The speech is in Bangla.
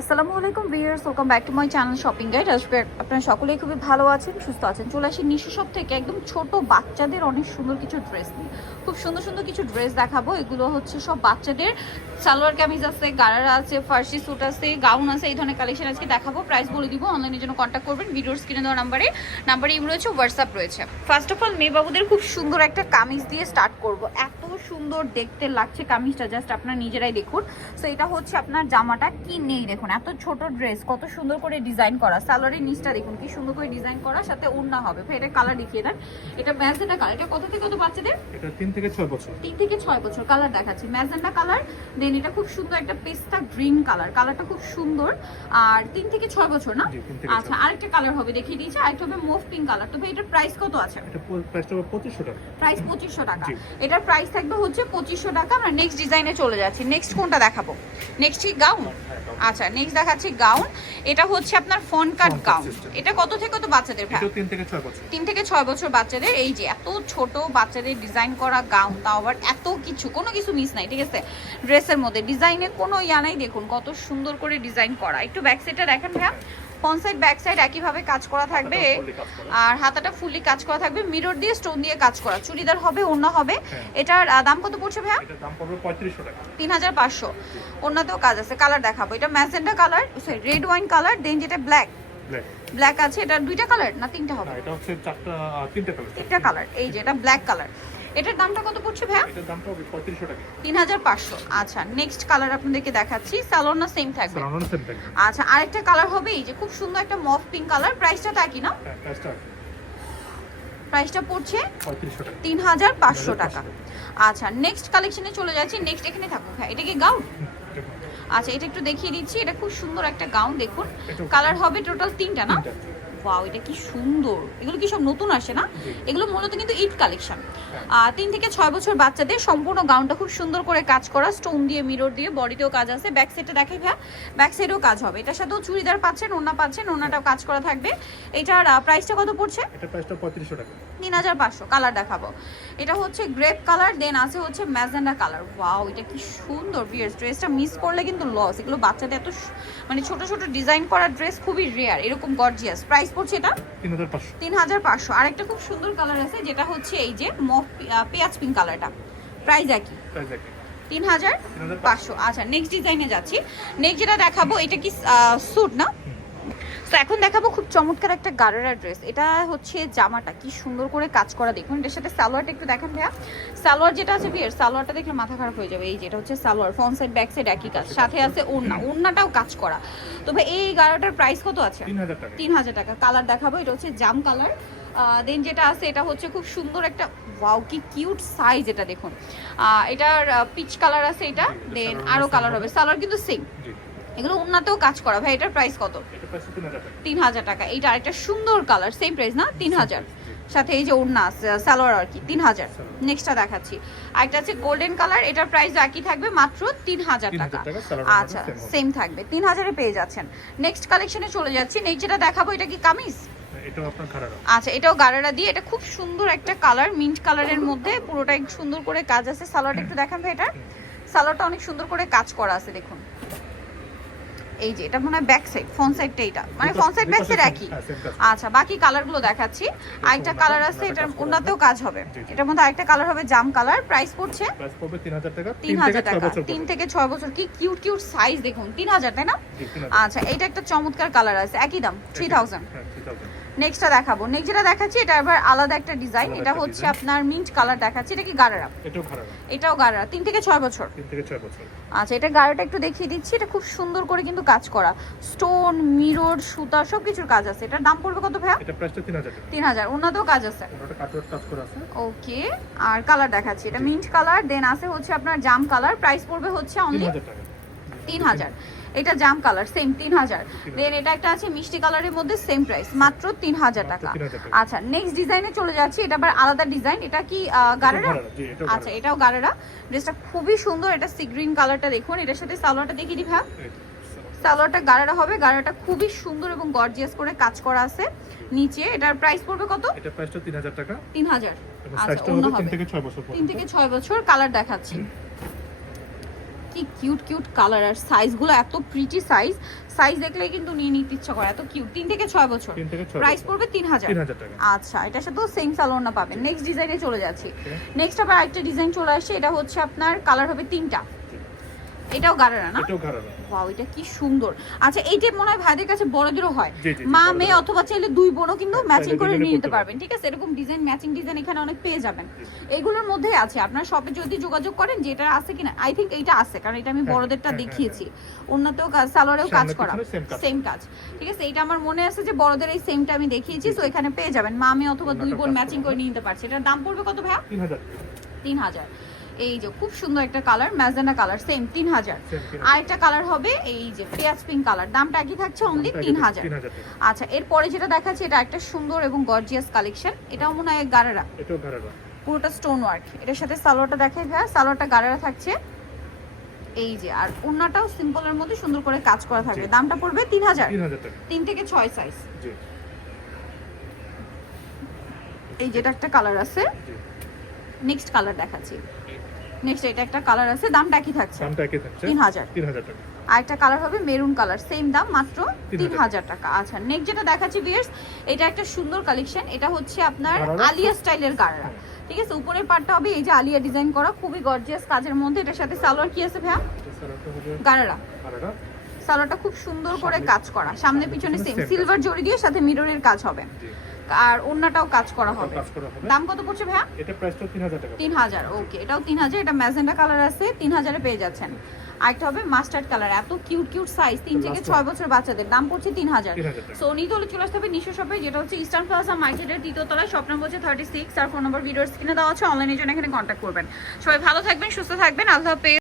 আসসালামু আলাইকুম viewers welcome back to my channel shopping guide আসবে আপনারা সকলেই খুবই ভালো আছেন, সুস্থ আছেন। চলে আসি নিশু সব থেকে একদম ছোট বাচ্চাদের অনেক সুন্দর কিছু ড্রেস নিয়ে। খুব সুন্দর সুন্দর কিছু ড্রেস দেখাবো। এগুলো হচ্ছে সব বাচ্চাদের সালোয়ার কামিজ আছে, গারারা আছে, ফার্সি স্যুট আছে গাউন আছে, এই ধরনের কালেকশন আজকে দেখাবো। প্রাইস বলে দিব অনলাইনের জন্য কন্ট্যাক্ট করবেন ভিডিওর স্ক্রিনে দেওয়া নাম্বারে নাম্বারে ইম রয়েছে হোয়াটসঅ্যাপ রয়েছে। ফার্স্ট অফ অল মেয়ে বাবুদের খুব সুন্দর একটা কামিজ দিয়ে স্টার্ট করব। এত সুন্দর দেখতে লাগছে কামিজটা জাস্ট আপনার নিজেরাই দেখুন। সো এটা হচ্ছে আপনার জামাটা, কি নেই দেখুন। এত ছোট ড্রেস কত সুন্দর করে ডিজাইন করা। সালোয়ারের নিচটা দেখুন কি সুন্দর করে ডিজাইন করা সাথে ওড়না হবে। ভাই এটা কালার দেখিয়ে দেন। এটা ম্যাজেন্টা কালার এটা কত থেকে কত বাচ্চাদের? এটা তিন থেকে ছয় বছর। তিন থেকে ছয় বছর কালার দেখাচ্ছি। ম্যাজেন্টা কালার দেন এটা খুব সুন্দর একটা পেস্তা গ্রিন কালার কালারটা খুব সুন্দর। আর তিন থেকে ছয় বছর না? আচ্ছা আরেকটা কালার হবে দেখিয়ে দিয়েছি। আরেকটা হবে মুভ পিঙ্ক কালার তো ভাই এটার প্রাইস কত আছে? এটা প্রাইসটা হবে পঁচিশশো টাকা। প্রাইস পঁচিশশো টাকা। জি। এটার প্রাইস থাকবে হচ্ছে পঁচিশশো টাকা। আমরা নেক্সট ডিজাইনে চলে যাচ্ছি। নেক্সট কোনটা দেখাবো? নেক্সট কি গাউন আচ্ছা নেক্সট দেখাচ্ছি গাউন এটা হচ্ছে আপনার ফোন কাট গাউন এটা কত থেকে কত বাচ্চাদের ভাই তিন থেকে ছয় বছর। তিন থেকে ছয় বছর বাচ্চাদের। এই যে এত ছোট বাচ্চাদের ডিজাইন করা গাউন তাও আবার এত কিছু কোনো কিছু মিস নাই ঠিক আছে? ড্রেসের মধ্যে ডিজাইনের কোনো ইয়া নাই দেখুন কত সুন্দর করে ডিজাইন করা। একটু ব্যাক সাইডটা দেখেন ভাইয়া। ফ্রন্ট সাইড ব্যাক সাইড একইভাবে কাজ করা থাকবে। আর হাতাটা ফুললি কাজ করা থাকবে। মিরর দিয়ে স্টোন দিয়ে কাজ করা। চুড়িদার হবে ওড়না হবে। হ্যাঁ। এটার দাম কত পড়ছে ভাইয়া? এটার দাম পড়বে পঁয়ত্রিশশো টাকা। তিন হাজার পাঁচশো। ওড়নাতেও কাজ আছে। কালার দেখাবো। এটা magenta colour sorry red wine colour then যেটা ব্ল্যাক ব্ল্যাক ব্ল্যাক আছে। এটা দুইটা কালার না তিনটা হবে? এটা হচ্ছে চারটা তিনটা কালার তিনটা কালার এই যে এটা ব্ল্যাক কালার এটার দামটা কত পড়ছে ভাইয়া? এটার দামটা হবে পঁয়ত্রিশশো টাকা। তিন হাজার পাঁচশো। আচ্ছা নেক্সট কালার আপনাদেরকে দেখাচ্ছি। স্যালোন না সেম থাকবে? সারানোর সেম থাকবে। আচ্ছা আরেকটা কালার হবে এই যে খুব সুন্দর একটা মফ পিঙ্ক কালার প্রাইসটা তা কি না? হ্যাঁ প্রাইসটা প্রাইসটা পড়ছে পঁয়ত্রিশশো টাকা। আচ্ছা নেক্সট কালেকশনে চলে যাচ্ছি। নেক্সট এখানে থাকুক হ্যাঁ এটা কি গাউন আচ্ছা এটা একটু দেখিয়ে দিচ্ছি। এটা খুব সুন্দর একটা গাউন দেখুন। কালার হবে টোটাল তিনটা না। ওয়াও এটা কি সুন্দর। এগুলো কি সব নতুন আসে না? এগুলো মূলত কিন্তু ঈদ কালেকশন হ্যাঁ। তিন থেকে ছয় বছর বাচ্চাদের সম্পূর্ণ গাউনটা খুব সুন্দর করে কাজ করা স্টোন দিয়ে মিরর দিয়ে বডিতেও কাজ আছে। ব্যাক সাইডে দেখাই ভাই ব্যাক সাইডেও কাজ হবে। এটার সাথেও চুড়িদার পাচ্ছেন ওনা পাচ্ছেন ওনাটাও কাজ করা থাকবে। এটার প্রাইসটা কত পড়ছে? এটা প্রাইসটা পঁয়ত্রিশশো টাকা। তিন হাজার পাঁচশো কালার দেখাবো। এটা হচ্ছে গ্রেপ কালার দেন আছে হচ্ছে ম্যাজেন্ডা কালার ওয়াও এটা কি সুন্দর বিয়ার্স ড্রেসটা মিস করলে কিন্তু লস এগুলো বাচ্চাদের এত মানে ছোট ছোট ডিজাইন করা ড্রেস খুবই রেয়ার এরকম গর্জিয়াস প্রাইস পড়ছে এটা? তিন হাজার পাঁচশো। তিন হাজার পাঁচশো। আরেকটা খুব সুন্দর কালার আছে যেটা হচ্ছে এই যে মফ পেঁয়াজ পিঙ্ক কালারটা প্রাইস একই। প্রাইস একই। তিন হাজার তিন হাজার পাঁচশো। আচ্ছা নেক্সট ডিজাইনে যাচ্ছি। নেক্সট যেটা দেখাবো এটা কি স্যুট না? তো এখন দেখাবো খুব চমৎকার একটা গারারা ড্রেস এটা হচ্ছে জামাটা কি সুন্দর করে কাজ করা। দেখুন এটার সাথে সালোয়ারটা একটু দেখেন ভাইয়া। সালোয়ার যেটা আছে বিয়ের সালোয়ারটা দেখলে মাথা খারাপ হয়ে যাবে। এই যেটা হচ্ছে salwar front side back side একই কাজ। সাথে আছে ওড়না ওড়নাটাও কাজ করা। তো ভাই এই গারাটার প্রাইস কত আছে? তিন হাজার টাকা। কালার দেখাবো এটা হচ্ছে জাম কালার দেন যেটা আছে এটা হচ্ছে খুব সুন্দর একটা ওয়াও কি কিউট সাইজ এটা দেখুন। এটার পিচ কালার আছে এটা। দেন আরও কালার হবে। সালোয়ার কিন্তু সেম এগুলো উন্নাতেও কাজ করা। ভাই এটার প্রাইস কত? তিন হাজার টাকা। এইটা আরেকটা সুন্দর কালার সেম প্রাইস না? তিন হাজার। সাথে এই যে ওড়না সালোয়ার আর কি তিন হাজার। নেক্সটটা দেখাচ্ছি। আরেকটা আছে গোল্ডেন কালার এটার প্রাইস একই থাকবে মাত্র তিন হাজার টাকা। আচ্ছা সেম থাকবে। তিন হাজারে পেয়ে যাচ্ছেন। নেক্সট কালেকশনে চলে যাচ্ছি। নেক্সট যেটা দেখাবো এটা কি কামিজ? খারাপ। আচ্ছা এটাও গারারা দিয়ে। এটা খুব সুন্দর একটা কালার মিন্ট কালারের মধ্যে। পুরোটা সুন্দর করে কাজ আছে। সালোয়ারটা একটু দেখান ভাই এটা সালোয়ারটা অনেক সুন্দর করে কাজ করা আছে দেখুন। এই যে এটা মনে হয় ব্যাক সাইড ফ্রন্ট সাইডটা এটা মানে ফ্রন্ট সাইড ব্যাক সাইড একই। হ্যাঁ। আচ্ছা বাকি কালারগুলো দেখাচ্ছি। আরেকটা কালার আছে এটার উন্নতেও কাজ হবে। এটার মধ্যে আরেকটা কালার হবে জাম কালার প্রাইস পড়ছে তিন হাজার টাকা। তিন থেকে ছয় বছর কি কিউট কিউট সাইজ দেখুন তিন হাজার তাই না। আচ্ছা এটা একটা চমৎকার কালার আছে। একই দাম থ্রি থাউজেন্ড হ্যাঁ, 3000 নেক্সটটা দেখাবো। নেক্সট যেটা দেখাচ্ছি এটা আবার আলাদা একটা ডিজাইন এটা হচ্ছে আপনার মিন্ট কালার দেখাচ্ছি। এটা কি গারারা? এটাও খারাপ এটাও গারারা। তিন থেকে ছয় বছর। তিন থেকে ছয় বছর। আচ্ছা এটা গাড়িটা একটু দেখিয়ে দিচ্ছি। এটা খুব সুন্দর করে কিন্তু কাজ করা। স্টোন মিরর সুতা সব কিছুর কাজ আছে। এটার দাম পড়বে কত ভাইয়া? এটা প্রাইসটা তিন হাজার টাকা। তিন হাজার। ওনাতেও কাজ আছে। ওটা কাটওয়ার্ক কাজ করা আছে। ওকে আর কালার দেখাচ্ছি। এটা মিন্ট কালার দেন আছে হচ্ছে আপনার জাম কালার প্রাইস পড়বে হচ্ছে অনলি হাজার টাকা। তিন হাজার এটা জাম কালার সেম তিন হাজার দেন এটা একটা আছে মিষ্টি কালারের মধ্যে সেম প্রাইস মাত্র তিন হাজার টাকা। আচ্ছা নেক্সট ডিজাইনে চলে যাচ্ছি এটা আবার আলাদা ডিজাইন এটা কি গারারা, আচ্ছা গারারা। এটাও গাড়েরা ড্রেসটা খুবই সুন্দর এটা সি গ্রিন কালারটা দেখুন এটার সাথে সালোয়ারটা দেখিয়ে দিই এই, সালোয়ারটা গাড়ারা হবে গাড়াটা খুবই সুন্দর এবং গর্জিয়াস করে কাজ করা আছে নিচে। এটার প্রাইস পড়বে কত? এটা প্রাইসটা তিন হাজার টাকা। তিন হাজার এবং আচ্ছা সাইজটা অন্য হবে। তিন থেকে ছয় বছর তিন থেকে ছয় বছর কালার দেখাচ্ছি। কি কিউট কিউট কালার আর সাইজগুলো এত প্রিটি সাইজ সাইজ দেখলে কিন্তু নিয়ে নিতে ইচ্ছা করে এত কিউট তিন থেকে ছয় বছর। প্রাইস পড়বে তিন হাজার। আচ্ছা এটার সাথেও সেম সালোয়ার পাবেন। নেক্সট ডিজাইনে চলে যাচ্ছি। নেক্সট আবার আরেকটা ডিজাইন চলে আসছে এটা হচ্ছে আপনার কালার হবে তিনটা। এটাও গাড়ারা না? এটাও ঘাড়ানো ওয়াও এটা কি সুন্দর। আচ্ছা এইটা মনে হয় ভাইদের কাছে বড়দেরও হয়। মা মেয়ে অথবা চাইলে দুই বোনও কিন্তু হ্যাঁ, ম্যাচিং করে নিয়ে নিতে পারবেন ঠিক আছে? এরকম ডিজাইন ম্যাচিং ডিজাইন এখানে অনেক পেয়ে যাবেন। এগুলোর মধ্যেই আছে আপনার শপে যদি যোগাযোগ করেন যে এটা আছে কিনা আই থিঙ্ক এইটা আছে কারণ এটা আমি হ্যাঁ, বড়দেরটা হ্যাঁ, দেখিয়েছি। অন্যতেও কাজ সালোয়ারেও কাজ করা। সেম কাজ। ঠিক আছে? এইটা আমার মনে আছে যে বড়দের এই সেমটা আমি দেখিয়েছি তো এখানে পেয়ে যাবেন। মা মেয়ে অথবা দুই বোন ম্যাচিং করে নিয়ে নিতে পারছে। এটার দাম পড়বে কত ভাইয়া? তিন হাজার। তিন হাজার। এই যে খুব সুন্দর একটা কালার ম্যাজেন্ডা কালার সেম তিন হাজার আর একটা কালার হবে এই যে পেঁয়াজ পিঙ্ক কালার দামটা একই থাকছে অনলি তিন হাজার আচ্ছা এরপরে যেটা দেখাচ্ছে এটা একটা সুন্দর এবং গর্জিয়াস কালেকশন এটাও মনে হয় গারারা। পুরোটা স্টোন ওয়ার্ক এটার সাথে সালোয়ারটা দেখাই ভাইয়া সালোয়ারটা গারারা থাকছে। এই যে আর ওন্নাটাও সিম্পলের মধ্যে সুন্দর করে কাজ করা থাকবে। দামটা পড়বে তিন হাজার তিন থেকে ছয় সাইজ এই যেটা একটা কালার আছে। নেক্সট কালার দেখাচ্ছি। নেক্সট এটা একটা কালার আছে দামটা কি থাকছে? দামটা একই থাকছে? তিন হাজার। তিন হাজার টাকা। আর একটা কালার হবে মেরুন কালার সেম দাম মাত্র তিন তিন হাজার। হাজার টাকা। আচ্ছা নেক্সট যেটা দেখাচ্ছি বিয়ার্স এটা একটা সুন্দর কালেকশন এটা হচ্ছে আপনার আলিয়া স্টাইলের গাড়া ঠিক আছে উপরের পার্টটা হবে এই যে আলিয়া ডিজাইন করা খুবই গর্জিয়াস কাজের মধ্যে। এটার সাথে সালোয়ার কি আছে ভাইয়া? ঘাড়াটা সালোয়ারটা খুব সুন্দর করে কাজ করা। সামনে পিছনে সেম সিলভার জড়ি দিয়ে সাথে মিররের কাজ হবে। আর ওন্নাটাও কাজ করা হবে। দাম কত পড়ছে ভাইয়া? এটা প্রাইসটা তিন হাজার টাকা তিন হাজার ওকে এটাও তিন হাজার এটা ম্যাজেন্ডা কালার আছে তিন হাজারে পেয়ে যাচ্ছেন। আরেকটা হবে মাস্টার্ড কালার এত কিউট কিউট সাইজ তিন থেকে ছয় বছর বাচ্চাদের দাম পড়ছে তিন হাজার। সো নিতে চলে আসতে হবে নিশো শপে যেটা হচ্ছে ইস্টার্ন প্লাজা মার্কেটের তৃতীয় তলায় শপ নম্বর হচ্ছে থার্টি সিক্স আর ফোন নম্বর ভিডিওর স্ক্রিনে দেওয়া আছে অনলাইনের জন্য এখানে কন্ট্যাক্ট করবেন। সবাই ভালো থাকবেন সুস্থ থাকবেন আল্লাহ